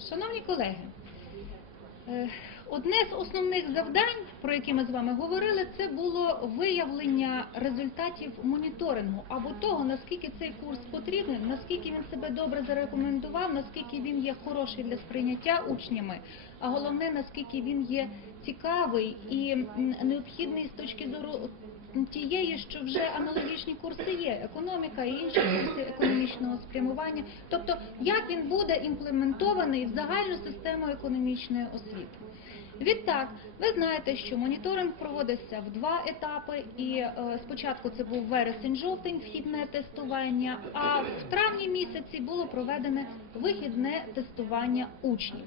Шановні колеги, е, одне з основних завдань, про які ми з вами говорили, це було виявлення результатів моніторингу. Або того, наскільки цей курс потрібен, наскільки він себе добре зарекомендував, наскільки він є хороший для сприйняття учнями, а головне, наскільки він є цікавий і необхідний з точки зору тієї, що вже аналогічні курси є, економіка і інші курси економічного спрямування. Тобто, як він буде імплементований в загальну систему економічної освіти. Відтак, ви знаєте, що моніторинг проводився в два етапи, і е, спочатку це був вересень-жовтень, вхідне тестування, а в травні місяці було проведене вихідне тестування учнів.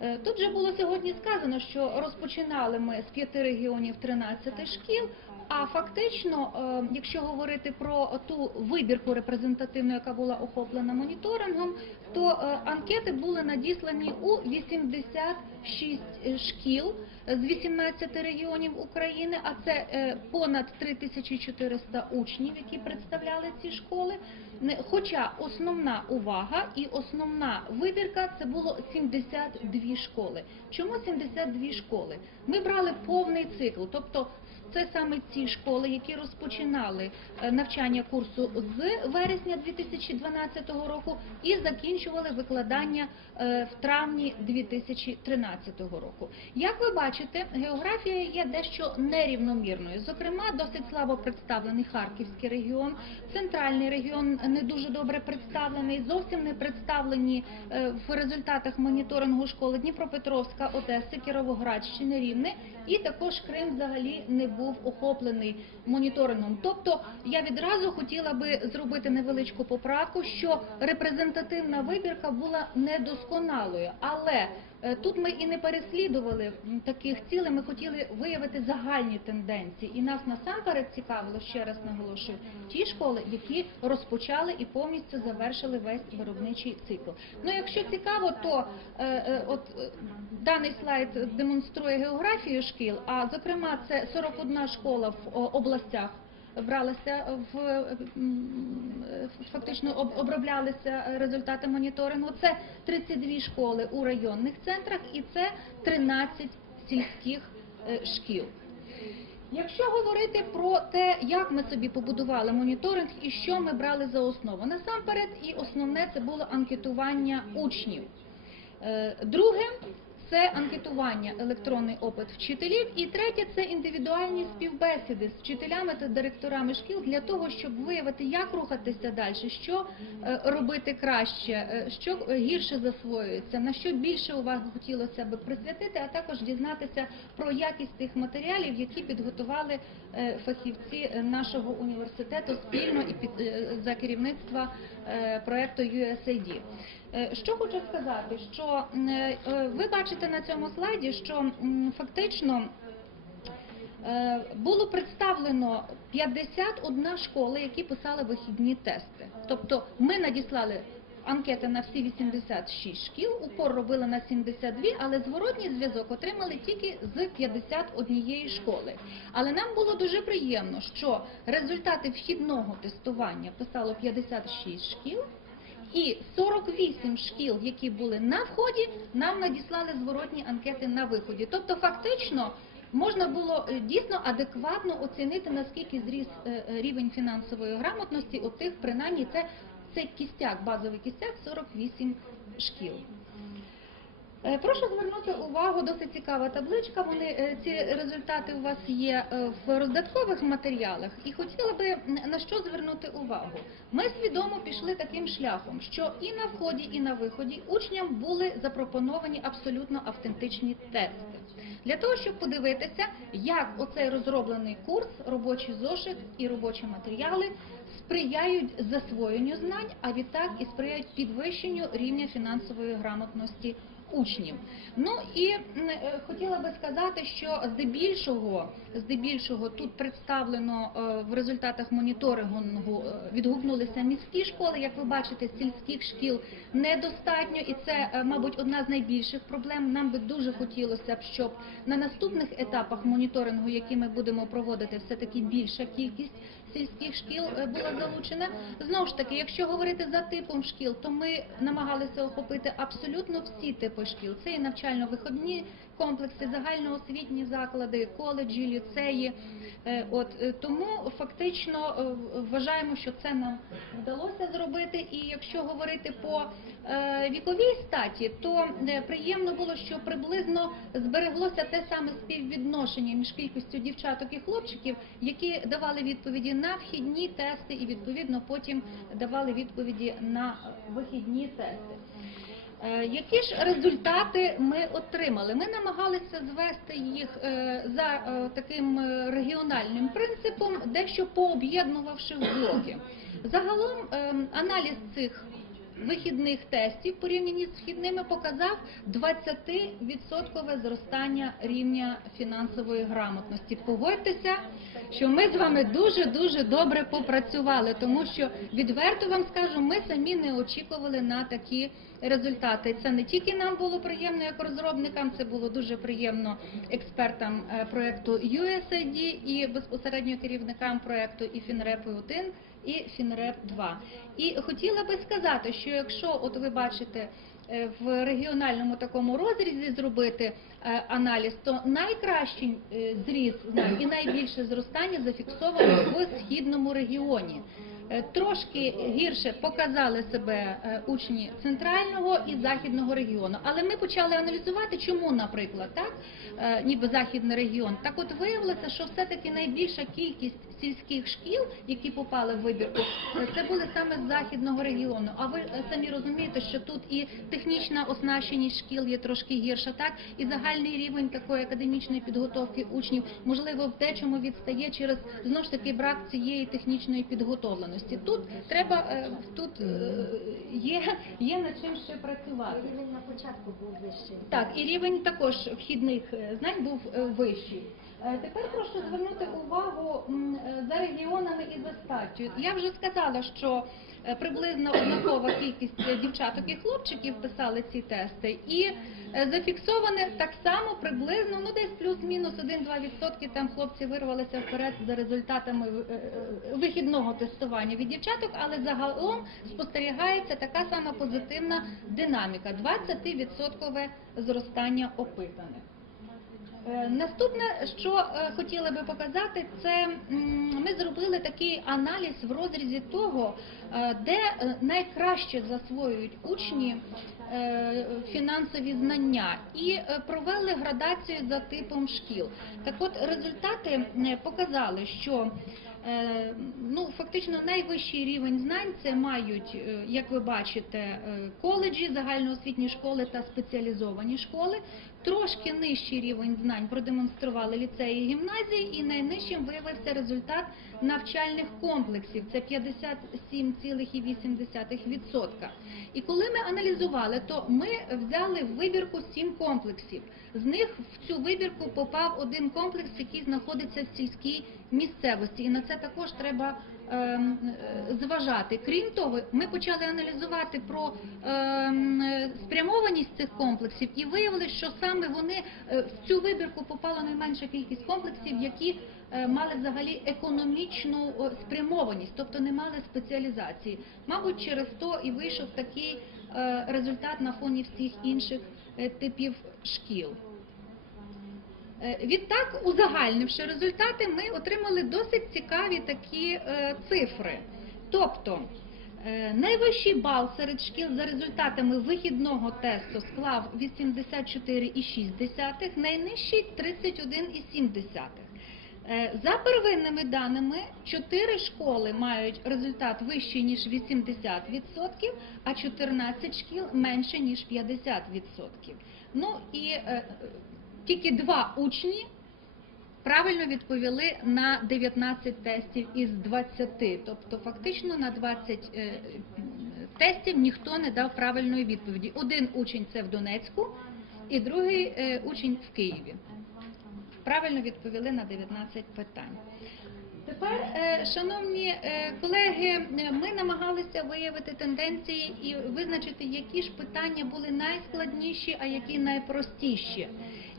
Е, Тут же було сьогодні сказано, що розпочинали ми з п'яти регіонів 13 шкіл. А фактично, е, якщо говорити про ту вибірку репрезентативну, яка була охоплена моніторингом, то е, анкети були надіслані у 86 шкіл з 18 регіонів України, а це е, понад 3400 учнів, які представляли ці школи. Хоча основна увага і основна вибірка це було 72 школи. Чому 72 школи? Ми брали повний цикл, тобто це саме ці школи, які розпочинали е, навчання курсу з вересня 2012 року і закінчували викладання е, в травні 2013 року. Як ви бачите, географія є дещо нерівномірною. Зокрема, досить слабо представлений Харківський регіон, центральний регіон не дуже добре представлений, зовсім не представлені е, в результатах моніторингу школи Дніпропетровська, Одеси, Кіровоградщини, Рівне, і також Крим взагалі не був охоплений моніторингом. Тобто я відразу хотіла би зробити невеличку поправку, що репрезентативна вибірка була недосконалою, але Тут ми і не переслідували таких цілей, ми хотіли виявити загальні тенденції. І нас насамперед цікавило, ще раз наголошую, ті школи, які розпочали і повністю завершили весь виробничий цикл. Ну, якщо цікаво, то е, е, от е, даний слайд демонструє географію шкіл, а зокрема це 41 школа в областях бралися в фактично об- оброблялися результати моніторингу. Це 32 школи у районних центрах і це 13 сільських е, шкіл. Якщо говорити про те, як ми собі побудували моніторинг і що ми брали за основу, насамперед і основне це було анкетування учнів. Е, Друге це анкетування, електронний опит вчителів. І третє це індивідуальні співбесіди з вчителями та директорами шкіл для того, щоб виявити, як рухатися далі, що е, робити краще, е, що гірше засвоюється, на що більше уваги хотілося би присвятити, а також дізнатися про якість тих матеріалів, які підготували е, фахівці нашого університету спільно і під за керівництва проекту USAID. Що хочу сказати, що ви бачите на цьому слайді, що фактично е, було представлено 51 школи, які писали вихідні тести. Тобто ми надіслали анкети на всі 86 шкіл, упор робили на 72, але зворотній зв'язок отримали тільки з 51 школи. Але нам було дуже приємно, що результати вхідного тестування писало 56 шкіл, і 48 шкіл, які були на вході, нам надіслали зворотні анкети на виході. Тобто, фактично, можна було е, дійсно адекватно оцінити, наскільки зріс е, е, рівень фінансової грамотності у тих, принаймні, це, це кістяк, базовий кістяк 48 шкіл. Е, Прошу звернути увагу, досить цікава табличка. Вони е, ці результати у вас є е, в роздаткових матеріалах, і хотіла би на що звернути увагу. Ми свідомо пішли таким шляхом, що і на вході, і на виході учням були запропоновані абсолютно автентичні тести для того, щоб подивитися, як оцей розроблений курс, робочий зошит і робочі матеріали сприяють засвоєнню знань, а відтак і сприяють підвищенню рівня фінансової грамотності учнів. Ну і е, хотіла би сказати, що здебільшого, здебільшого тут представлено е, в результатах моніторингу е, відгукнулися міські школи. Як ви бачите, сільських шкіл недостатньо, і це, мабуть, одна з найбільших проблем. Нам би дуже хотілося б, щоб на наступних етапах моніторингу, які ми будемо проводити, все таки більша кількість сільських шкіл е, була залучена. Знову ж таки, якщо говорити за типом шкіл, то ми намагалися охопити абсолютно всі типи шкіл. Це і навчально-виходні комплекси, загальноосвітні заклади, коледжі, ліцеї. Е, От е, тому фактично е, вважаємо, що це нам вдалося зробити. І якщо говорити по віковій статі, то приємно було, що приблизно збереглося те саме співвідношення між кількістю дівчаток і хлопчиків, які давали відповіді на вхідні тести, і відповідно потім давали відповіді на вихідні тести. Е, Які ж результати ми отримали? Ми намагалися звести їх е, за е, таким регіональним принципом, дещо пооб'єднувавши в блоки. Загалом аналіз цих вихідних тестів порівняні з вхідними показав 20% зростання рівня фінансової грамотності. Погодьтеся, що ми з вами дуже дуже добре попрацювали, тому що відверто вам скажу, ми самі не очікували на такі результати. Це не тільки нам було приємно як розробникам, це було дуже приємно експертам е, проекту USAID і безпосередньо керівникам проекту і FinRep 1 і FinRep 2. І хотіла би сказати, що якщо от ви бачите е, в регіональному такому розрізі зробити е, аналіз, то найкращий знаю, і найбільше зростання зафіксовано в східному регіоні. Е, Трошки гірше показали себе е, учні центрального і західного регіону, але ми почали аналізувати, чому, наприклад, так е, ніби західний регіон. Так, от виявилося, що все-таки найбільша кількість сільських шкіл, які попали в вибірку, е, це були саме з західного регіону. А ви е, самі розумієте, що тут і технічна оснащеність шкіл є трошки гірша, так і загальний рівень такої академічної підготовки учнів, можливо, в дечому відстає через знову ж таки брак цієї технічної підготовленості. Тут треба е, тут є, є над чим ще працювати. Рівень на початку був вищий. Так, і рівень також вхідних знань був вищий. Е, Тепер прошу звернути увагу е, за регіонами і за статтю. Я вже сказала, що е, приблизно однакова кількість дівчаток і хлопчиків писали ці тести, і зафіксоване так само приблизно, ну десь плюс-мінус 1-2% там хлопці вирвалися вперед за результатами вихідного тестування від дівчаток, але загалом спостерігається така сама позитивна динаміка 20% зростання опитаних. Е, Наступне, що е, хотіла би показати, це ми зробили такий аналіз в розрізі того, е, де найкраще засвоюють учні фінансові знання, і провели градацію за типом шкіл. Так от результати показали, що Ну, фактично найвищий рівень знань це мають, як ви бачите, коледжі, загальноосвітні школи та спеціалізовані школи. Трошки нижчий рівень знань продемонстрували ліцеї і гімназії, і найнижчим виявився результат навчальних комплексів. Це 57,8%. І коли ми аналізували, то ми взяли в вибірку сім комплексів. З них в цю вибірку попав один комплекс, який знаходиться в сільській місцевості, і на це також треба зважати. Крім того, ми почали аналізувати про ем, е, спрямованість цих комплексів і виявили, що саме вони е, в цю вибірку попала найменша кількість комплексів, які е, мали взагалі економічну спрямованість, тобто не мали спеціалізації. Мабуть, через то і вийшов такий е, результат на фоні всіх інших е, типів шкіл. Е, Відтак, узагальнивши результати, ми отримали досить цікаві такі е, цифри. Тобто, е, найвищий бал серед шкіл за результатами вихідного тесту склав 84,6, найнижчий 31,7. Е, За первинними даними, 4 школи мають результат вищий, ніж 80%, а 14 шкіл менше, ніж 50%. Ну і тільки два учні правильно відповіли на 19 тестів із 20. Тобто фактично на 20 е, тестів ніхто не дав правильної відповіді. Один учень це в Донецьку і другий е, учень в Києві. Правильно відповіли на 19 питань. Тепер, е, шановні колеги, ми намагалися виявити тенденції і визначити, які ж питання були найскладніші, а які найпростіші.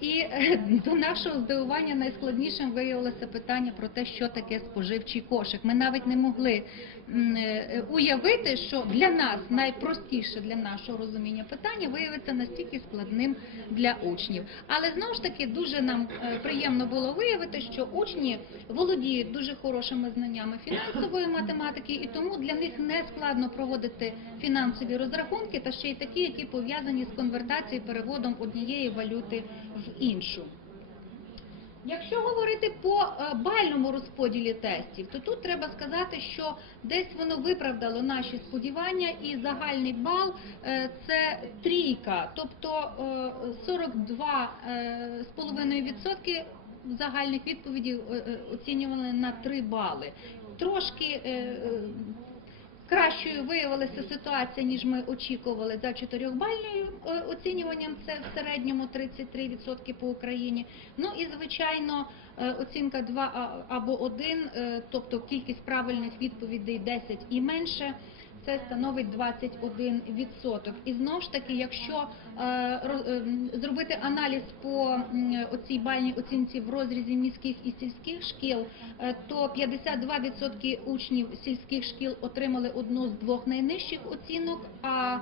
І е, до нашого здивування найскладнішим виявилося питання про те, що таке споживчий кошик. Ми навіть не могли уявити, що для нас найпростіше для нашого розуміння питання виявиться настільки складним для учнів. Але знову ж таки дуже нам е, приємно було виявити, що учні володіють дуже хорошими знаннями фінансової математики, і тому для них не складно проводити фінансові розрахунки, та ще й такі, які пов'язані з конвертацією переводом однієї валюти в іншу. Якщо говорити по е, бальному розподілі тестів, то тут треба сказати, що десь воно виправдало наші сподівання, і загальний бал е, це трійка, тобто е, 42,5% загальних відповідей е, е, оцінювали на 3 бали. Трошки е, е, Кращою виявилася ситуація, ніж ми очікували за чотирьохбальною е, оцінюванням. Це в середньому 33% по Україні. Ну і звичайно, е, оцінка 2 або 1, е, тобто кількість правильних відповідей 10 і менше. Це становить 21%. І знову ж таки, якщо е, е, зробити аналіз по оцій бальній оцінці в розрізі міських і сільських шкіл, е, то 52% учнів сільських шкіл отримали одну з двох найнижчих оцінок, а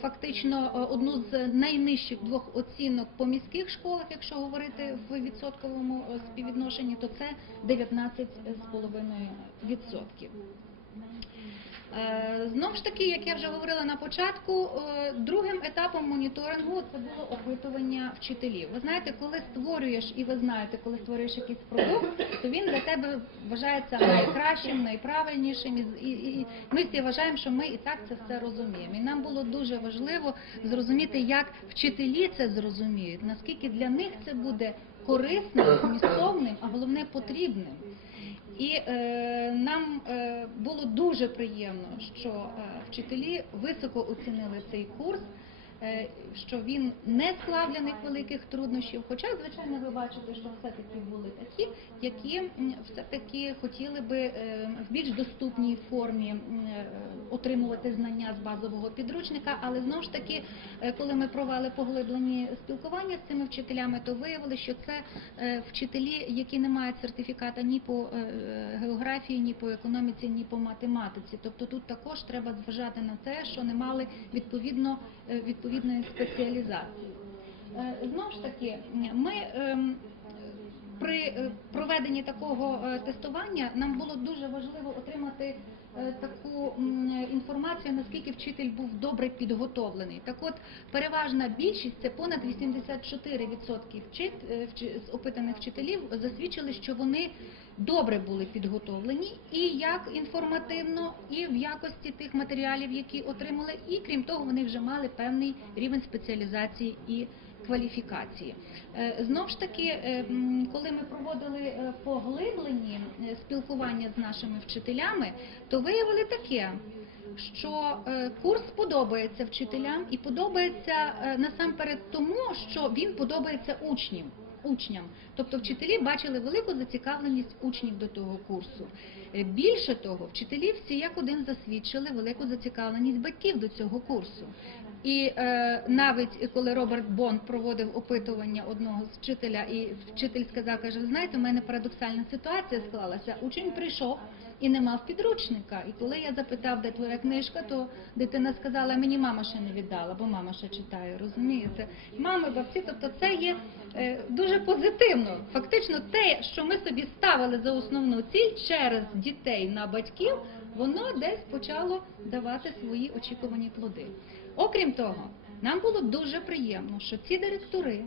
фактично одну з найнижчих двох оцінок по міських школах, якщо говорити в відсотковому співвідношенні, то це 19,5%. Е, Знову ж таки, як я вже говорила на початку, е, другим етапом моніторингу це було опитування вчителів. Ви знаєте, коли створюєш, і ви знаєте, коли створюєш якийсь продукт, то він для тебе вважається найкращим, найправильнішим. І, і, і ми всі вважаємо, що ми і так це все розуміємо. І нам було дуже важливо зрозуміти, як вчителі це зрозуміють, наскільки для них це буде корисним, змістовним, а головне потрібним. І е, нам е, було дуже приємно, що е, вчителі високо оцінили цей курс, е, що він не склав великих труднощів. Хоча, звичайно, ви бачите, що все-таки були такі, які все-таки хотіли би е, в більш доступній формі е, отримувати знання з базового підручника. Але знову ж таки, е, коли ми провели поглиблені спілкування з цими вчителями, то виявили, що це е, вчителі, які не мають сертифіката ні по е, географії, ні по економіці, ні по математиці. Тобто тут також треба зважати на те, що не мали відповідно відповідної спеціалізації. Знову ж таки, ми ем, при проведенні такого тестування нам було дуже важливо отримати таку інформацію, наскільки вчитель був добре підготовлений. Так от, переважна більшість, це понад 84% вчит, е, з опитаних вчителів засвідчили, що вони добре були підготовлені і як інформативно, і в якості тих матеріалів, які отримали, і крім того, вони вже мали певний рівень спеціалізації і кваліфікації. Е, Знов ж таки, е, коли ми проводили поглиблені спілкування з нашими вчителями, то виявили таке, що е, курс подобається вчителям і подобається е, насамперед тому, що він подобається учням. Учням, тобто вчителі бачили велику зацікавленість учнів до того курсу. Е, Більше того, вчителі всі як один засвідчили велику зацікавленість батьків до цього курсу. І е, навіть коли Роберт Бонд проводив опитування одного з вчителя, і вчитель сказав, каже, ви знаєте, у мене парадоксальна ситуація склалася. Учень прийшов і не мав підручника. І коли я запитав, де твоя книжка, то дитина сказала, мені мама ще не віддала, бо мама ще читає, розумієте? Мами, бабці, тобто це є е, дуже позитивно. Фактично, те, що ми собі ставили за основну ціль через дітей на батьків, воно десь почало давати свої очікувані плоди. Окрім того, нам було дуже приємно, що ці директори,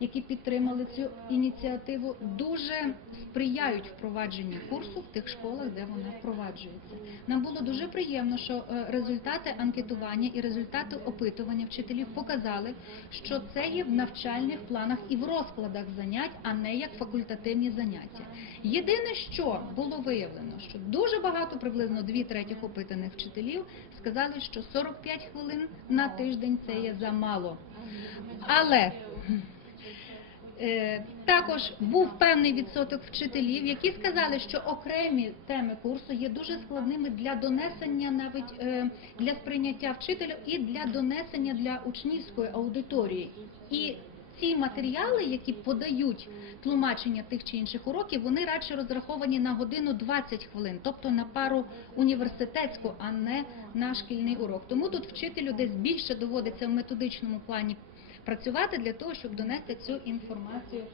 які підтримали цю ініціативу, дуже сприяють впровадженню курсу в тих школах, де вона впроваджується. Нам було дуже приємно, що е, результати анкетування і результати опитування вчителів показали, що це є в навчальних планах і в розкладах занять, а не як факультативні заняття. Єдине, що було виявлено, що дуже багато, приблизно дві третіх опитаних вчителів, сказали, що 45 хвилин на тиждень це є замало. Але Також був певний відсоток вчителів, які сказали, що окремі теми курсу є дуже складними для донесення, навіть е, для сприйняття вчителя і для донесення для учнівської аудиторії. І ці матеріали, які подають тлумачення тих чи інших уроків, вони радше розраховані на годину 20 хвилин, тобто на пару університетську, а не на шкільний урок. Тому тут вчителю десь більше доводиться в методичному плані працювати для того, щоб донести цю інформацію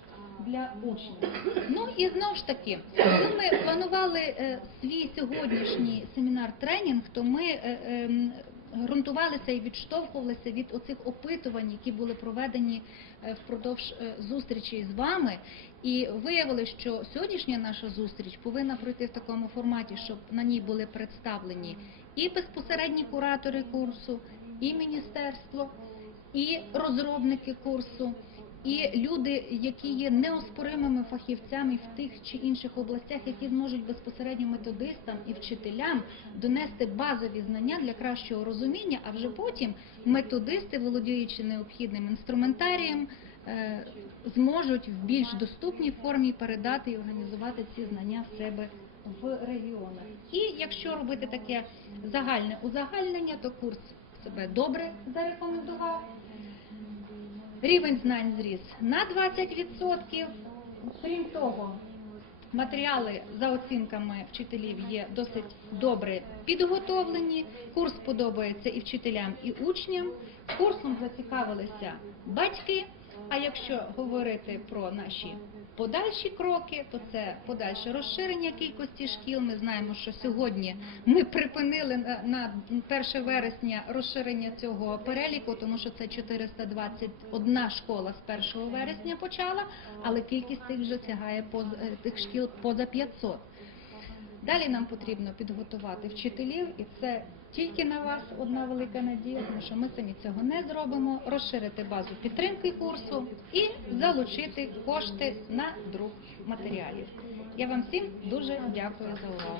для учнів. Ну і знову ж таки, коли ми планували е, свій сьогоднішній семінар-тренінг, то ми е, ем, ґрунтувалися і відштовхувалися від оцих опитувань, які були проведені е, впродовж зустрічі з вами. І виявили, що сьогоднішня наша зустріч повинна пройти в такому форматі, щоб на ній були представлені і безпосередні куратори курсу, і міністерство, і розробники курсу, і люди, які є неоспоримими фахівцями в тих чи інших областях, які зможуть безпосередньо методистам і вчителям донести базові знання для кращого розуміння, а вже потім методисти, володіючи необхідним інструментарієм, е, зможуть в більш доступній формі передати і організувати ці знання в себе в регіонах. І якщо робити таке загальне узагальнення, то курс себе добре зарекомендував. Рівень знань зріс на 20%. Крім того, матеріали за оцінками вчителів є досить добре підготовлені. Курс подобається і вчителям, і учням. Курсом зацікавилися батьки. А якщо говорити про наші подальші кроки, то це подальше розширення кількості шкіл. Ми знаємо, що сьогодні ми припинили на- на 1 вересня розширення цього переліку, тому що це 421 школа з 1 вересня почала, але кількість тих вже сягає е, тих шкіл поза 500. Далі нам потрібно підготувати вчителів, і це тільки на вас одна велика надія, тому що ми самі цього не зробимо. Розширити базу підтримки курсу і залучити кошти на друк матеріалів. Я вам всім дуже дякую за увагу.